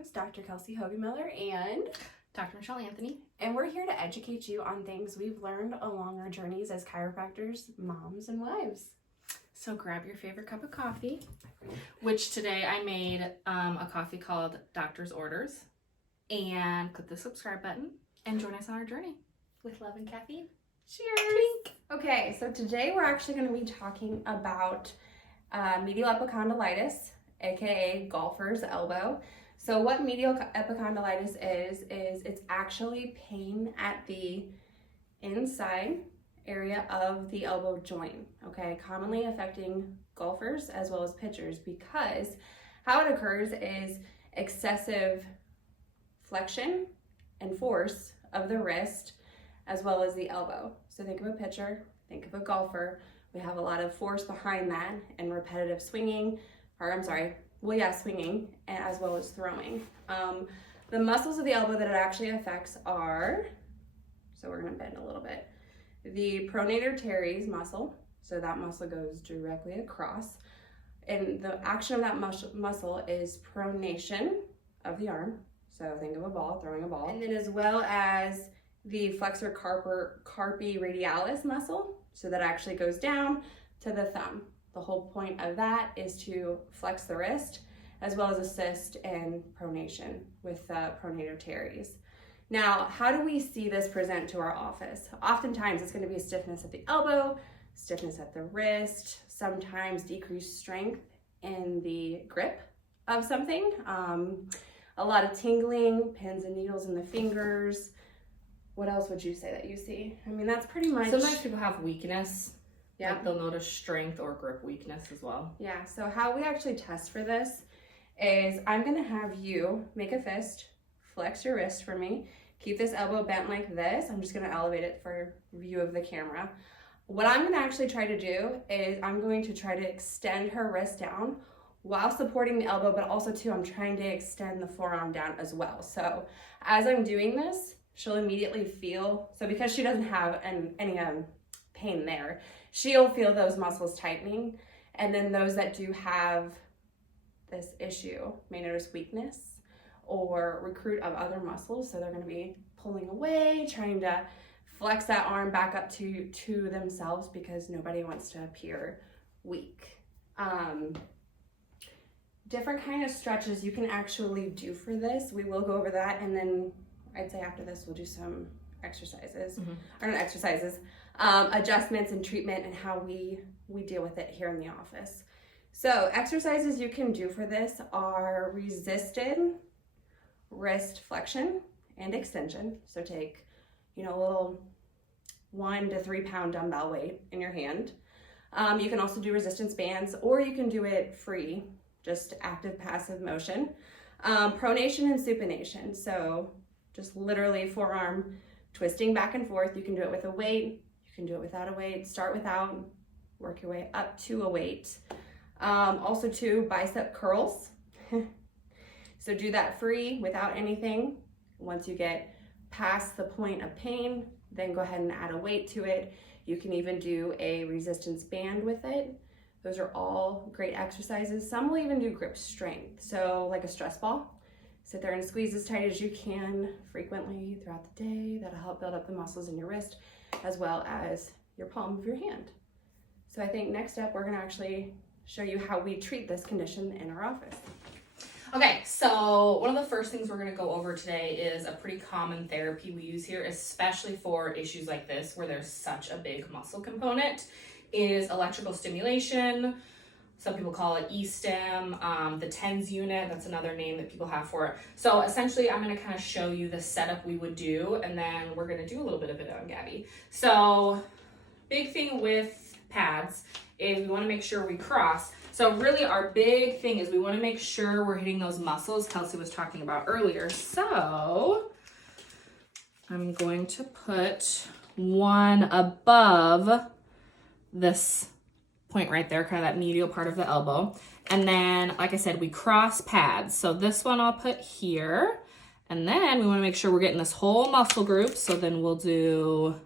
host, Dr. Kelsey Hogan-Miller, and Dr. Michelle Anthony. And we're here to educate you on things we've learned along our journeys as chiropractors, moms, and wives. So grab your favorite cup of coffee, which today I made a coffee called Doctor's Orders, and click the subscribe button and join us on our journey with love and caffeine. Cheers! Okay, so today we're actually going to be talking about medial epicondylitis, aka golfer's elbow. So what medial epicondylitis is it's actually pain at the inside area of the elbow joint, okay? Commonly affecting golfers as well as pitchers, because how it occurs is excessive flexion and force of the wrist as well as the elbow. So think of a pitcher, think of a golfer. We have a lot of force behind that and repetitive swinging, swinging, and as well as throwing. The muscles of the elbow that it actually affects are, so we're gonna bend a little bit, the pronator teres muscle, so that muscle goes directly across, and the action of that muscle is pronation of the arm, so think of a ball, throwing a ball, and then as well as the flexor carpi radialis muscle, so that actually goes down to the thumb. The whole point of that is to flex the wrist as well as assist in pronation with pronator teres. Now, how do we see this present to our office? Oftentimes it's going to be stiffness at the elbow, stiffness at the wrist, sometimes decreased strength in the grip of something, a lot of tingling, pins and needles in the fingers. What else would you say that you see? I mean, that's pretty much... Sometimes people have weakness. Yeah. Like they'll notice strength or grip weakness as well. Yeah, so how we actually test for this is I'm gonna have you make a fist, flex your wrist for me, keep this elbow bent like this. I'm just gonna elevate it for view of the camera. What I'm gonna actually try to do is I'm going to try to extend her wrist down while supporting the elbow, but also too, I'm trying to extend the forearm down as well. So as I'm doing this, she'll immediately feel, so because she doesn't have any pain there, she'll feel those muscles tightening. And then those that do have this issue may notice weakness or recruit of other muscles. So they're going to be pulling away, trying to flex that arm back up to themselves, because nobody wants to appear weak. Different kind of stretches you can actually do for this. We will go over that, and then I'd say after this we'll do some exercises, or not exercises, adjustments and treatment, and how we deal with it here in the office. So exercises you can do for this are resisted wrist flexion and extension. So take, a little 1 to 3 pound dumbbell weight in your hand. You can also do resistance bands, or you can do it free, just active passive motion. Pronation and supination. So just literally forearm twisting back and forth. You can do it with a weight, you can do it without a weight. Start without, work your way up to a weight. Also too, bicep curls. So do that free without anything. Once you get past the point of pain, then go ahead and add a weight to it. You can even do a resistance band with it. Those are all great exercises. Some will even do grip strength. So like a stress ball. Sit there and squeeze as tight as you can frequently throughout the day. That'll help build up the muscles in your wrist as well as your palm of your hand. So I think next up, we're gonna actually show you how we treat this condition in our office. Okay, so one of the first things we're gonna go over today is a pretty common therapy we use here, especially for issues like this where there's such a big muscle component, is electrical stimulation. Some people call it E-stim, the TENS unit, that's another name that people have for it. So essentially, I'm gonna kind of show you the setup we would do, and then we're gonna do a little bit of it on Gabby. So, big thing with pads is we wanna make sure we cross. So really our big thing is we wanna make sure we're hitting those muscles Kelsey was talking about earlier. So, I'm going to put one above this point right there, kind of that medial part of the elbow. And then, like I said, we cross pads. So this one I'll put here. And then we want to make sure we're getting this whole muscle group. So then we'll do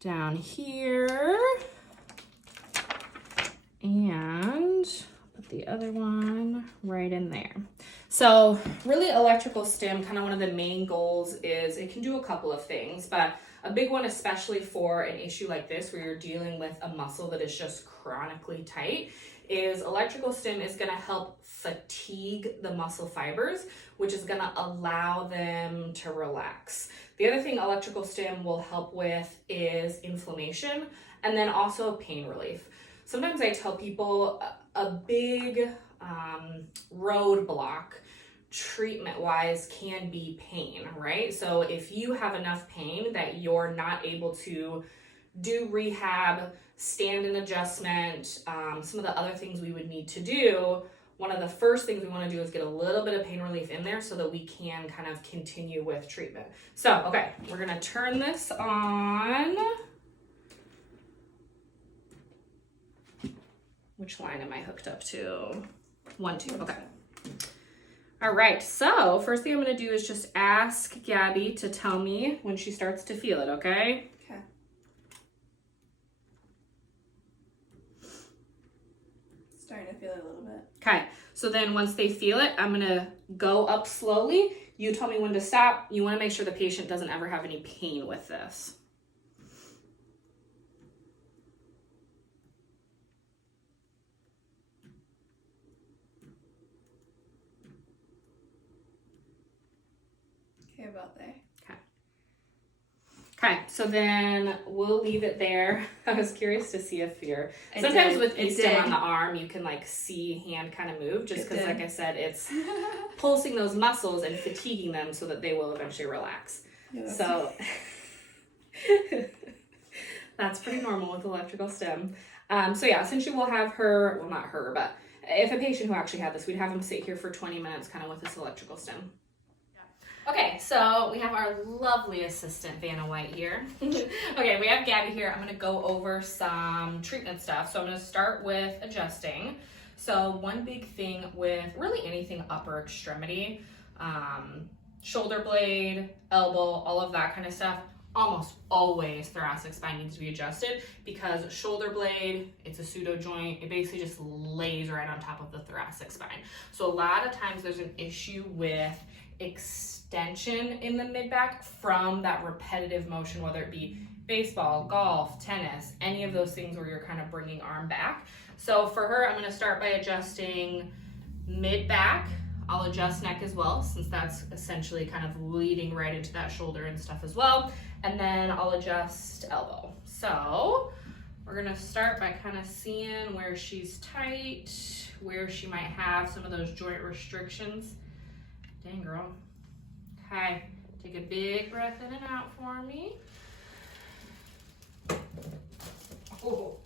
down here. And put the other one right in there. So really electrical stim, kind of one of the main goals is it can do a couple of things, but a big one, especially for an issue like this where you're dealing with a muscle that is just chronically tight, is electrical stim is going to help fatigue the muscle fibers, which is going to allow them to relax. The other thing electrical stim will help with is inflammation and then also pain relief. Sometimes I tell people a big roadblock treatment-wise can be pain, right? So if you have enough pain that you're not able to do rehab, stand in adjustment, some of the other things we would need to do, one of the first things we want to do is get a little bit of pain relief in there so that we can kind of continue with treatment. So, okay, we're going to turn this on. Which line am I hooked up to? 1, 2, okay. All right, so first thing I'm gonna do is just ask Gabby to tell me when she starts to feel it, okay? Okay. Starting to feel it a little bit. Okay, so then once they feel it, I'm gonna go up slowly. You tell me when to stop. You wanna make sure the patient doesn't ever have any pain with this. About there. Okay, so then we'll leave it there. I was curious to see if you're... Sometimes with stim on the arm, you can like see hand kind of move just because like I said, it's pulsing those muscles and fatiguing them so that they will eventually relax. Yeah, so that's pretty normal with electrical stim. So yeah, essentially we'll have her, well not her, but if a patient who actually had this, we'd have them sit here for 20 minutes kind of with this electrical stim. Okay, so we have our lovely assistant, Vanna White, here. Okay, we have Gabby here. I'm going to go over some treatment stuff. So I'm going to start with adjusting. So one big thing with really anything upper extremity, shoulder blade, elbow, all of that kind of stuff, almost always thoracic spine needs to be adjusted because shoulder blade, it's a pseudo joint. It basically just lays right on top of the thoracic spine. So a lot of times there's an issue with extension in the mid-back from that repetitive motion, whether it be baseball, golf, tennis, any of those things where you're kind of bringing arm back. So for her, I'm going to start by adjusting mid-back. I'll adjust neck as well, since that's essentially kind of leading right into that shoulder and stuff as well. And then I'll adjust elbow. So we're going to start by kind of seeing where she's tight, where she might have some of those joint restrictions. Dang, girl. Okay, take a big breath in and out for me. Oh.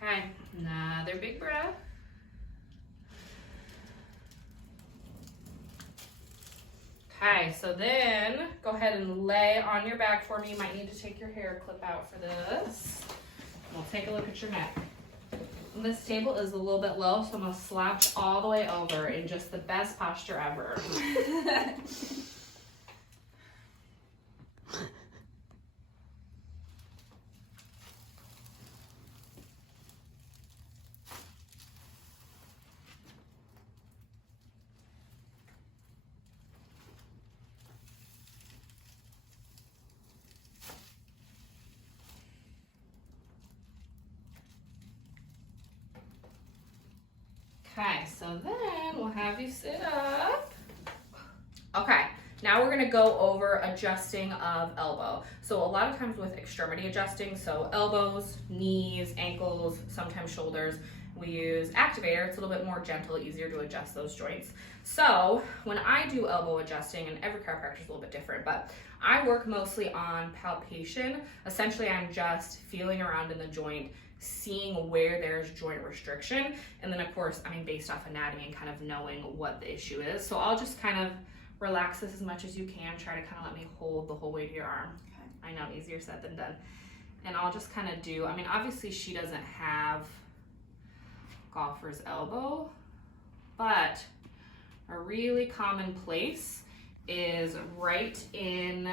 Okay, another big breath. Okay, so then go ahead and lay on your back for me. You might need to take your hair clip out for this. We'll take a look at your neck. This table is a little bit low, so I'm going to slouch all the way over in just the best posture ever. Okay, so then we'll have you sit up. Okay, now we're gonna go over adjusting of elbow. So a lot of times with extremity adjusting, so elbows, knees, ankles, sometimes shoulders, we use activator. It's a little bit more gentle, easier to adjust those joints. So when I do elbow adjusting, and every chiropractor is a little bit different, but I work mostly on palpation. Essentially, I'm just feeling around in the joint, seeing where there's joint restriction, and then of course, I mean, based off anatomy and kind of knowing what the issue is. So I'll just kind of relax this as much as you can, try to kind of let me hold the whole weight of your arm. Okay. I know, easier said than done. And I'll just kind of do, I mean, obviously she doesn't have golfer's elbow, but a really common place is right in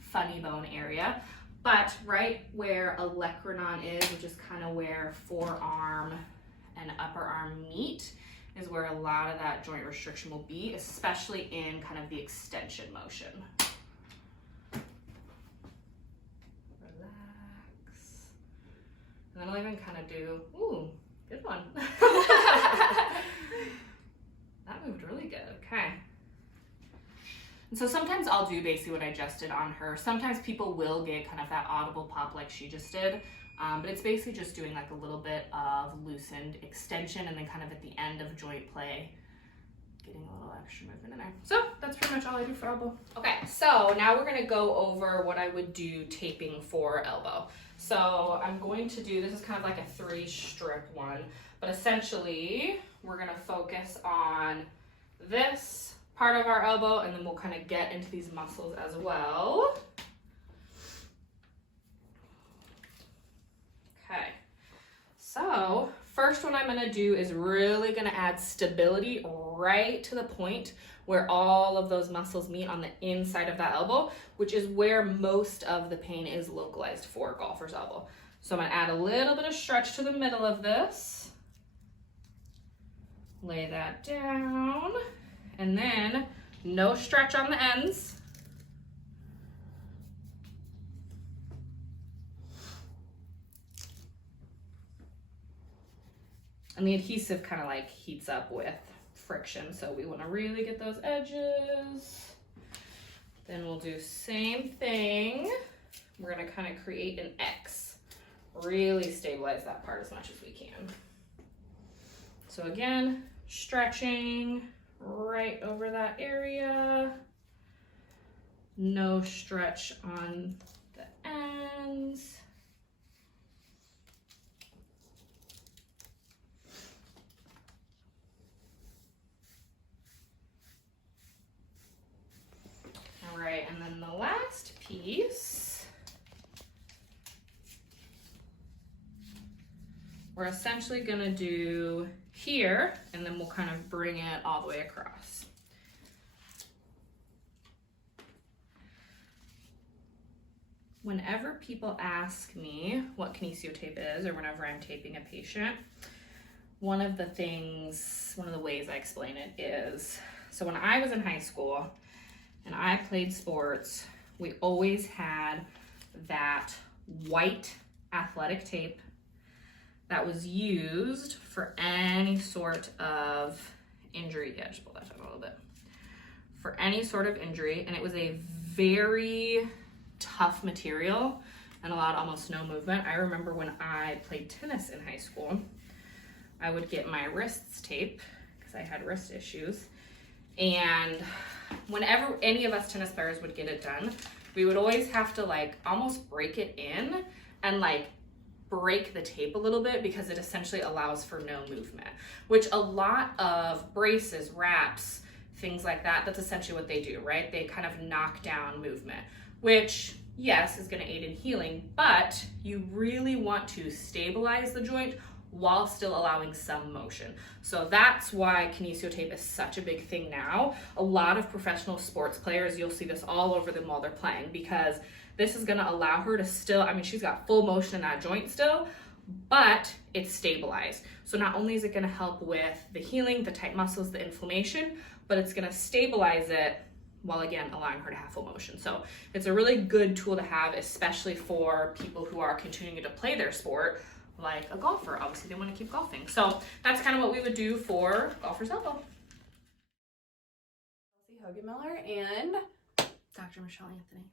funny bone area. But right where olecranon is, which is kind of where forearm and upper arm meet, is where a lot of that joint restriction will be, especially in kind of the extension motion. Relax. And then I'll even kind of do, ooh, good one. That moved really good, okay. And so sometimes I'll do basically what I just did on her. Sometimes people will get kind of that audible pop like she just did, but it's basically just doing like a little bit of loosened extension and then kind of at the end of joint play, getting a little extra movement in there. So that's pretty much all I do for elbow. Okay, so now we're gonna go over what I would do taping for elbow. So I'm going to do, this is kind of like a 3-strip one, but essentially we're gonna focus on this part of our elbow, and then we'll kind of get into these muscles as well. Okay, so first one I'm gonna do is really gonna add stability right to the point where all of those muscles meet on the inside of that elbow, which is where most of the pain is localized for golfer's elbow. So I'm gonna add a little bit of stretch to the middle of this. Lay that down, and then no stretch on the ends. And the adhesive kind of like heats up with friction, so we want to really get those edges. Then we'll do same thing. We're going to kind of create an X. Really stabilize that part as much as we can. So again, stretching right over that area. No stretch on the ends. All right, and then the last piece, we're essentially gonna do here, and then we'll kind of bring it all the way across. Whenever people ask me what kinesio-tape is, or whenever I'm taping a patient, one of the ways I explain it is, so when I was in high school and I played sports, we always had that white athletic tape that was used for any sort of injury. Yeah, just pull that down a little bit. For any sort of injury, and it was a very tough material and allowed almost no movement. I remember when I played tennis in high school, I would get my wrists taped because I had wrist issues. And whenever any of us tennis players would get it done, we would always have to like almost break it in and like break the tape a little bit because it essentially allows for no movement, which a lot of braces, wraps, things like that, that's essentially what they do, right? They kind of knock down movement, which yes, is going to aid in healing, but you really want to stabilize the joint while still allowing some motion. So that's why kinesio-tape is such a big thing now. A lot of professional sports players, you'll see this all over them while they're playing, because this is gonna allow her to still, I mean, she's got full motion in that joint still, but it's stabilized. So not only is it gonna help with the healing, the tight muscles, the inflammation, but it's gonna stabilize it while again allowing her to have full motion. So it's a really good tool to have, especially for people who are continuing to play their sport, like a golfer. Obviously they want to keep golfing. So that's kind of what we would do for golfer's elbow. Hogan-Miller and Dr. Michelle Anthony.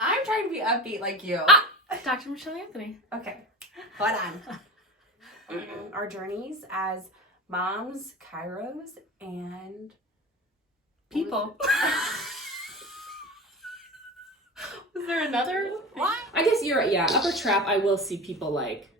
I'm trying to be upbeat like you. Dr. Michelle Anthony. Okay, hold on. Our journeys as moms, chiros, and people. Was there another? What? I guess you're right. Yeah, upper trap, I will see people like